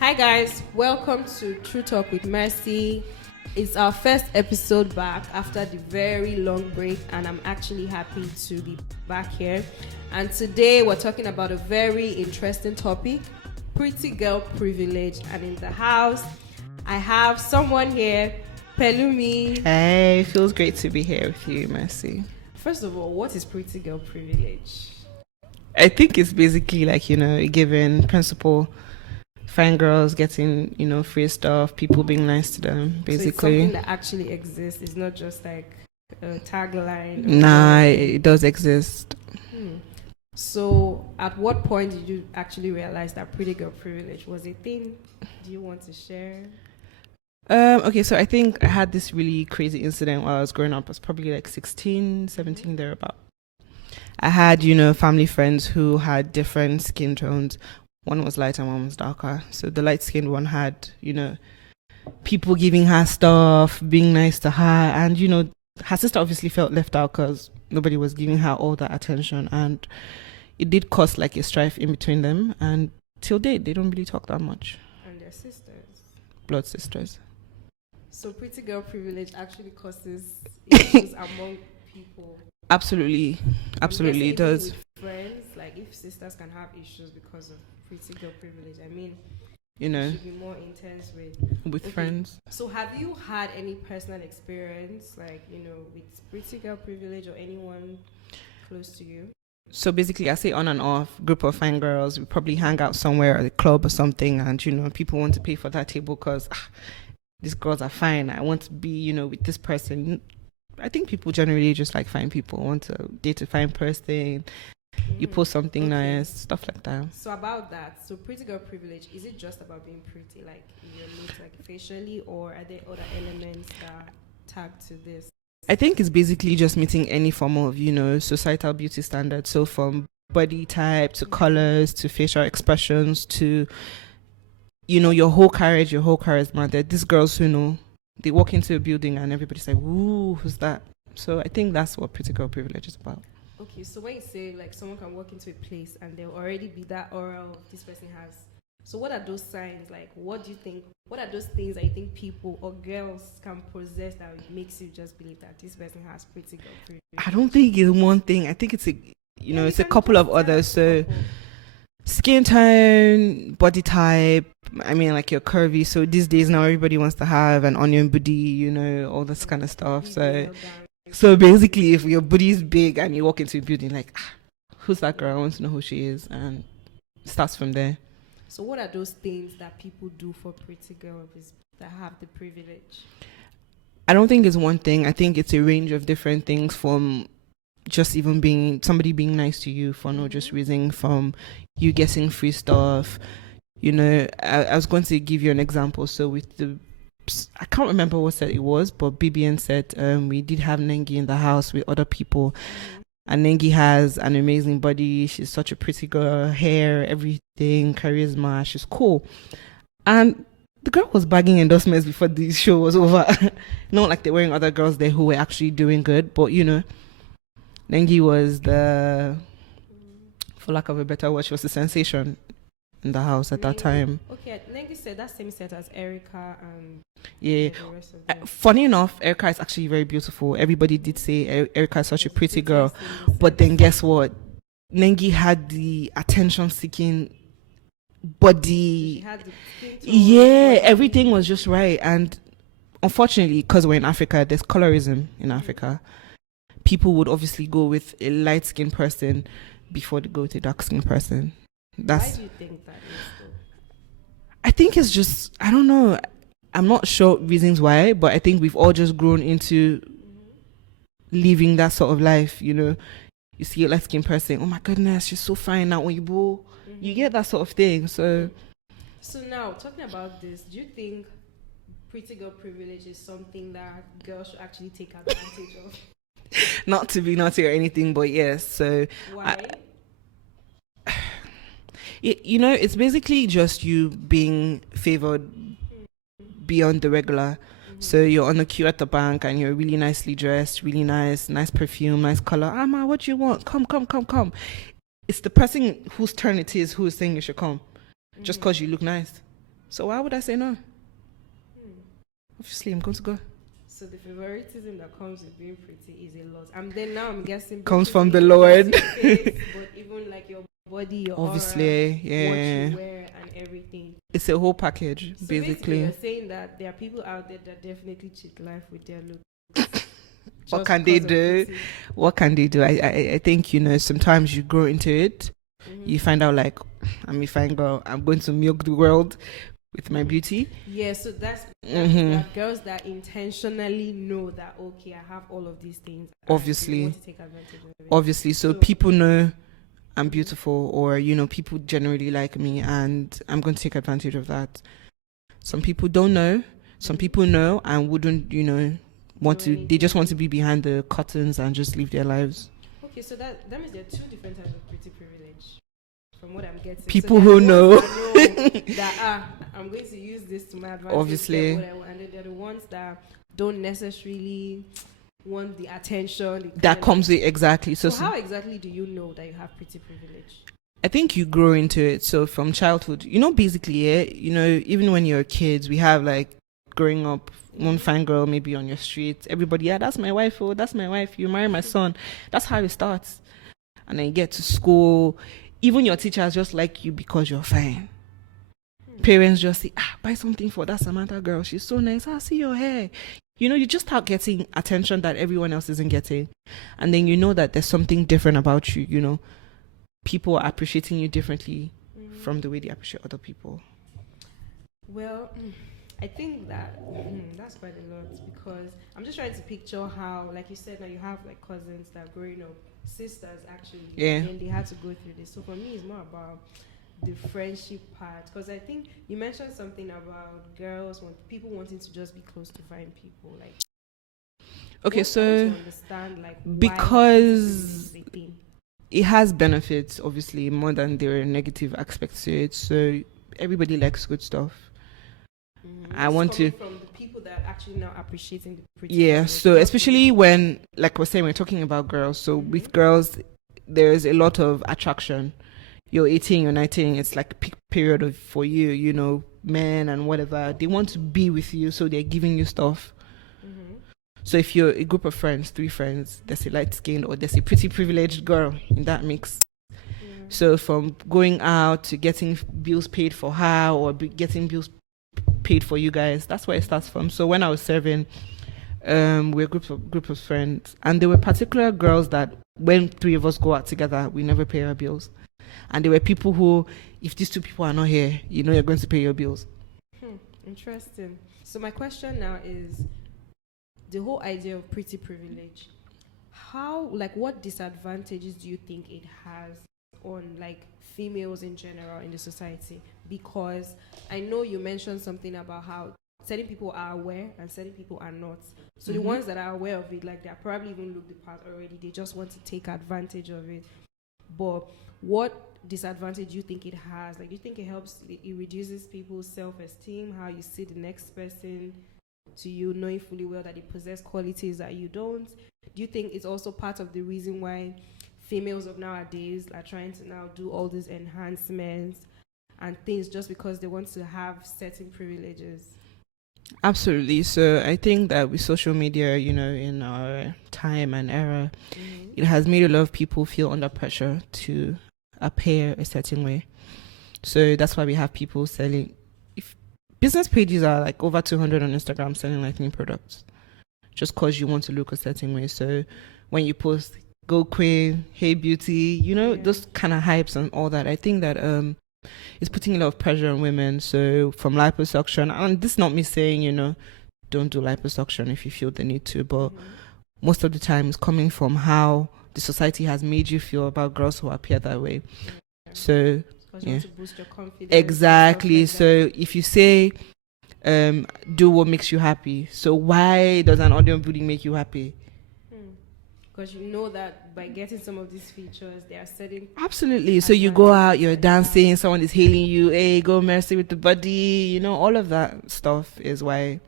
Hi guys, welcome to True Talk with Mersea. It's our first episode back after the very long break, and I'm actually happy to be back here. And today we're talking about a very interesting topic, pretty girl privilege. And in the house, I have someone here, Pelumi. Hey, feels great to be here with you, Mersea. First of all, what is pretty girl privilege? I think it's basically like, giving principle, fine girls getting, free stuff, people being nice to them, basically. So it's something that actually exists. It's not just like a tagline. Nah, it does exist. So at what point did you actually realize that pretty girl privilege was a thing? Do you want to share? Okay, so I think I had this really crazy incident while I was growing up. I was probably like 16, 17, thereabout. I had, family friends who had different skin tones. One was light and one was darker. So the light-skinned one had, people giving her stuff, being nice to her. And, her sister obviously felt left out because nobody was giving her all that attention. And it did cause like a strife in between them. And till date, they don't really talk that much. And they're sisters. Blood sisters. So pretty girl privilege actually causes issues among people. Absolutely it does. With friends, like if sisters can have issues because of pretty girl privilege, I mean, it should be more intense with friends. So have you had any personal experience, like, with pretty girl privilege or anyone close to you? So basically, I say on and off, group of fine girls, we probably hang out somewhere at a club or something, and, people want to pay for that table because these girls are fine. I want to be, with this person. I think people generally just like fine people, want to date a fine person. You post something nice, stuff like that. So about that, so pretty girl privilege, is it just about being pretty, like in your looks, like facially, or are there other elements that tag to this? I think it's basically just meeting any form of, societal beauty standards. So from body type to colors to facial expressions to, your whole carriage, your whole charisma. There are these girls who they walk into a building and everybody's like, ooh, who's that? So I think that's what pretty girl privilege is about. Okay, so when you say like someone can walk into a place and there'll already be that aura of this person has. So what are those signs? Like, what do you think? What are those things that you think people or girls can possess that makes you just believe that this person has pretty girl privilege? I don't think it's one thing. I think it's it's a couple of others. So skin tone, body type. I mean, like you're curvy. So these days now, everybody wants to have an onion booty, all this kind of stuff. So basically, if your booty is big and you walk into a building, like, who's that girl? I want to know who she is, and it starts from there. So what are those things that people do for pretty girls that have the privilege? I don't think it's one thing. I think it's a range of different things, from just even somebody being nice to you for no just reason, from you getting free stuff. I was going to give you an example. So with I can't remember what set it was, but BBN said we did have Nengi in the house with other people. And Nengi has an amazing body. She's such a pretty girl, hair, everything, charisma. She's cool. And the girl was bagging endorsements before the show was over. Not like there weren't other girls there who were actually doing good, but Nengi was for lack of a better word, she was a sensation in the house at that time. Okay, Nengi said that same set as Erica and the rest of them. Funny enough, Erica is actually very beautiful. Everybody did say Erica is such a pretty girl, but then guess what? Nengi had the attention-seeking body. Everything was just right. And unfortunately, because we're in Africa, there's colorism in Africa. People would obviously go with a light-skinned person before they go with a dark-skinned person. Why do you think that is, though? I think it's just, I don't know. I'm not sure reasons why, but I think we've all just grown into living that sort of life, You see a light-skinned person, oh my goodness, she's so fine now when you go. You get that sort of thing. So now, talking about this, do you think pretty girl privilege is something that girls should actually take advantage of? Not to be naughty or anything, but yes. So why? It's basically just you being favored beyond the regular. So you're on the queue at the bank and you're really nicely dressed, really nice perfume, nice color. Ama, what do you want? Come. It's the person whose turn it is who is saying you should come, just because you look nice. So why would I say no? Obviously, I'm going to go. So the favoritism that comes with being pretty is a lot. And then now I'm guessing Comes from pretty the not Lord. just your face, but even like your body, your Obviously, aura, yeah. what you wear and everything. It's a whole package, So basically. you're saying that there are people out there that definitely cheat life with their looks. What can they do? What can they do? I think, you know, sometimes you grow into it. You find out like, I'm a fine girl. I'm going to milk the world with my beauty. Yeah, so that's there are girls that intentionally know that, okay, I have all of these things. Obviously. Want to take advantage of it. Obviously. So people know I'm beautiful, or, you know, people generally like me, and I'm going to take advantage of that. Some people don't know. Some people know and wouldn't, you know, want to. They just want to be behind the curtains and just live their lives. Okay, so that means there are two different types of pretty privilege. From what I'm getting, people who know that I'm going to use this to my advantage. Obviously, and then they're the ones that don't necessarily want the attention that comes with exactly. So how exactly do you know that you have pretty privilege? I think you grow into it. So from childhood, you know, basically, yeah, you know, even when you're kids, we have like growing up, one fine girl maybe on your street, everybody, yeah, that's my wife, oh, that's my wife, you marry my son. That's how it starts. And then you get to school, even your teachers just like you because you're fine. Parents just say, buy something for that Samantha girl, she's so nice, see your hair. You know, you just start getting attention that everyone else isn't getting. And then you know that there's something different about you, you know. People are appreciating you differently from the way they appreciate other people. Well, I think that that's quite a lot, because I'm just trying to picture how, like you said, now you have like cousins that are growing up, sisters actually, and they had to go through this. So for me, it's more about the friendship part, because I think you mentioned something about girls, people wanting to just be close to fine people. Like, okay, so understand like because it has benefits, obviously, more than there are negative aspects to it. So everybody likes good stuff. I want to from the people that are actually now appreciating the pretty. Yeah, so especially when, like we're saying, we're talking about girls. So with girls, there's a lot of attraction. You're 18, you're 19, it's like a peak period for you, you know, men and whatever. They want to be with you, so they're giving you stuff. So if you're a group of friends, 3 friends, there's a light-skinned or there's a pretty privileged girl in that mix. So from going out to getting bills paid for her or getting bills paid for you guys, that's where it starts from. So when I was serving, we're a group of friends, and there were particular girls that when 3 of us go out together, we never pay our bills. And there were people who, if these 2 people are not here, you know you're going to pay your bills. Interesting. So my question now is, the whole idea of pretty privilege, what disadvantages do you think it has on like females in general in the society? Because I know you mentioned something about how certain people are aware and certain people are not. So the ones that are aware of it, like, they are probably even looked the part already, they just want to take advantage of it. But what disadvantage do you think it has? Like, do you think it reduces people's self-esteem, how you see the next person to you, knowing fully well that they possess qualities that you don't? Do you think it's also part of the reason why females of nowadays are trying to now do all these enhancements and things just because they want to have certain privileges? Absolutely. So I think that with social media, you know, in our time and era, it has made a lot of people feel under pressure to appear a certain way. So that's why we have people selling. If business pages are like over 200 on Instagram selling like new products, just because you want to look a certain way. So when you post "Go Queen," "Hey Beauty," you know, those kind of hypes and all that, I think that it's putting a lot of pressure on women. So from liposuction, and this is not me saying, you know, don't do liposuction if you feel the need to, but most of the time it's coming from how the society has made you feel about girls who appear that way. So you want to boost your confidence. Exactly. Like so if you say do what makes you happy, so why does an audio building make you happy? Because you know that by getting some of these features, they are setting. Absolutely. So you go out, you're dancing, someone is hailing you, hey, go Mersea with the body, you know, all of that stuff is why.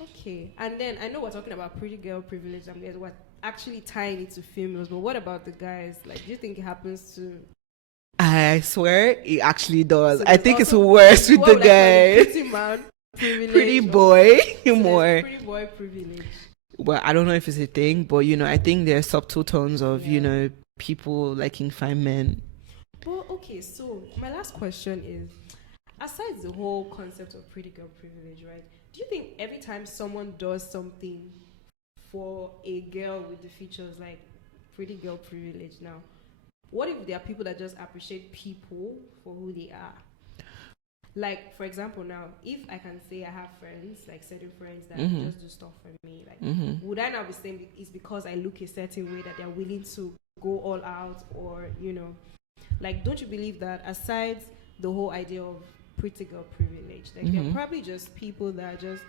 Okay. And then I know we're talking about pretty girl privilege, and we're actually tying it to females, but what about the guys? Like, do you think it happens to I swear it actually does. So I think it's worse with the guy. Pretty man privilege. Pretty boy So more. pretty boy privilege. Well, I don't know if it's a thing, but I think there are subtle tones of people liking fine men. Well, okay, so my last question is, aside the whole concept of pretty girl privilege, right? Do you think every time someone does something for a girl with the features like pretty girl privilege now, what if there are people that just appreciate people for who they are? Like, for example, now, if I can say I have friends, like certain friends that just do stuff for me, like, would I now be saying it's because I look a certain way that they're willing to go all out, or, like, don't you believe that aside the whole idea of pretty girl privilege, like, they're probably just people that are just,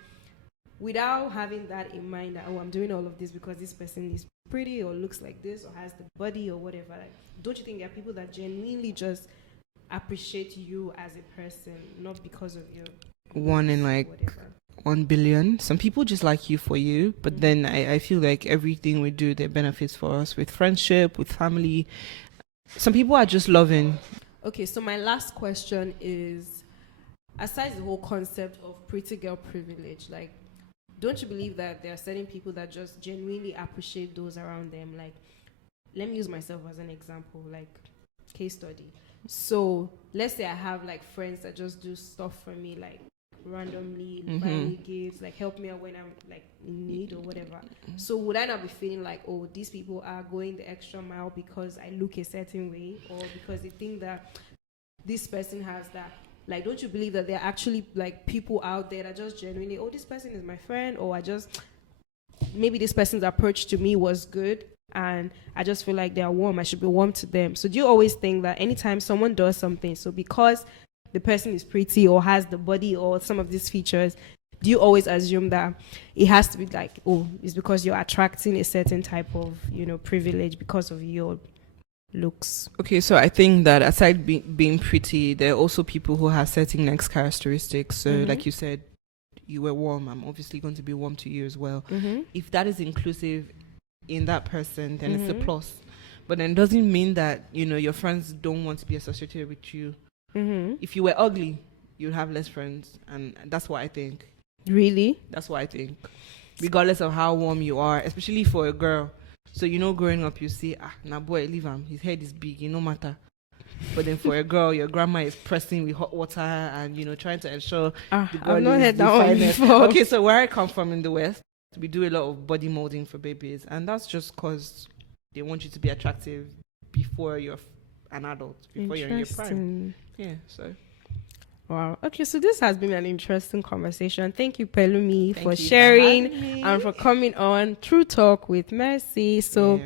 without having that in mind, that, oh, I'm doing all of this because this person is pretty or looks like this or has the body or whatever, like, don't you think there are people that genuinely just appreciate you as a person, not because of your 1 in like whatever. 1 billion? Some people just like you for you, but then I feel like everything we do, there benefits for us with friendship, with family. Some people are just loving. Okay, so my last question is, aside the whole concept of pretty girl privilege, like, don't you believe that there are certain people that just genuinely appreciate those around them? Like, let me use myself as an example, like case study. So let's say I have like friends that just do stuff for me, like randomly, buy me gifts, like help me out when I'm like in need or whatever. So would I not be feeling like, oh, these people are going the extra mile because I look a certain way, or because they think that this person has that? Like, don't you believe that there are actually like people out there that just genuinely, oh, this person is my friend, or maybe this person's approach to me was good, and I just feel like they are warm, I should be warm to them. So do you always think that anytime someone does something, so because the person is pretty or has the body or some of these features, do you always assume that it has to be like, oh, it's because you're attracting a certain type of, privilege because of your looks? Okay, so I think that aside being pretty, there are also people who have certain next characteristics. So like you said, you were warm, I'm obviously going to be warm to you as well. If that is inclusive in that person, then it's a plus. But then it doesn't mean that your friends don't want to be associated with you. If you were ugly, you'd have less friends, and that's what I think. Really? That's what I think. Regardless of how warm you are, especially for a girl. So growing up, you see, now boy, leave him, his head is big, no matter. But then for a girl, your grandma is pressing with hot water and trying to ensure the girl I've not is heard the that one finest. before. Okay, so where I come from in the West, we do a lot of body molding for babies, and that's just because they want you to be attractive before you're an adult, before you're in your prime. Yeah, so. Wow. Okay, so this has been an interesting conversation. Thank you, Pelumi, for sharing and for coming on True Talk with Mersea. So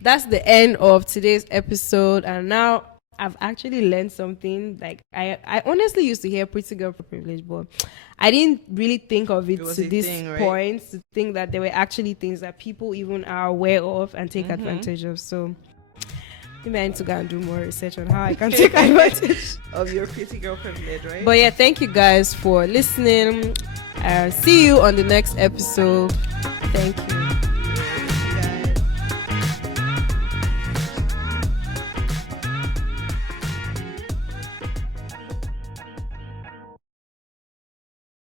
that's the end of today's episode, and now I've actually learned something. Like, I honestly used to hear pretty girl privilege, but I didn't really think of it to this point, to think that there were actually things that people even are aware of and take advantage of. So maybe I need to go and do more research on how I can take advantage of your pretty girl privilege, right? But yeah, thank you guys for listening. See you on the next episode. Thank you.